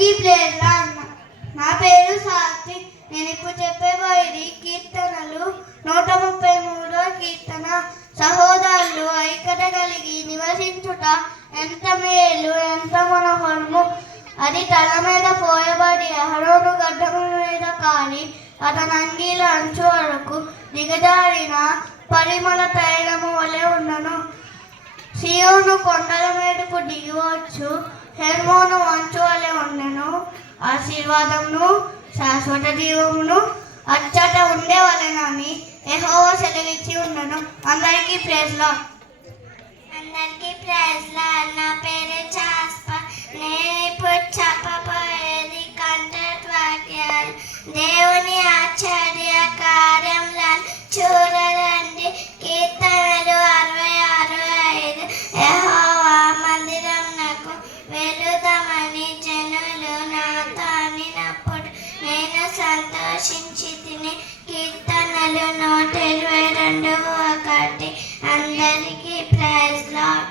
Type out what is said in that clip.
అందరికీ ప్రేమ. నా పేరు సాత్విక్. నేను ఇప్పుడు చెప్పబోయేది కీర్తనలు 133వ కీర్తన. సహోదరులు ఐక్యత కలిగి నివసించుట ఎంత మేలు, ఎంత మనోహరము. అది తల మీద పోయబడి అహరోను గడ్డము మీద కాలి అతని అంగీల అంచు వరకు దిగజారిన పరిమళ తైలము వలె ఉన్నను. సియోను కొండల మీదకు దిగివచ్చు హెర్మోను మంచు వలె ఉండెను. ఆశీర్వాదమును శాశ్వత జీవమును అచ్చట ఉండేవలెనని యెహోవా సెలవిచ్చి ఉండను. అందరికీ ప్రైజ్ లార్డ్. అందరికీ ప్రైజ్ లార్డ్. నా పేరు జాస్పర్. నేను ఇప్పుడు చెప్పబోయేది కంటెంట్ వాక్యాలు. దేవుని ఆశ్చర్య కార్యములను చూడరండి. కీర్తనలు 66:5. యెహోవా మందిరమునకు వెళుదామని జనులు నాతో అనినప్పుడు నేను సంతోషించి తిని. కీర్తనలు 122:1. అందరికీ ప్రైజ్ లార్డ్.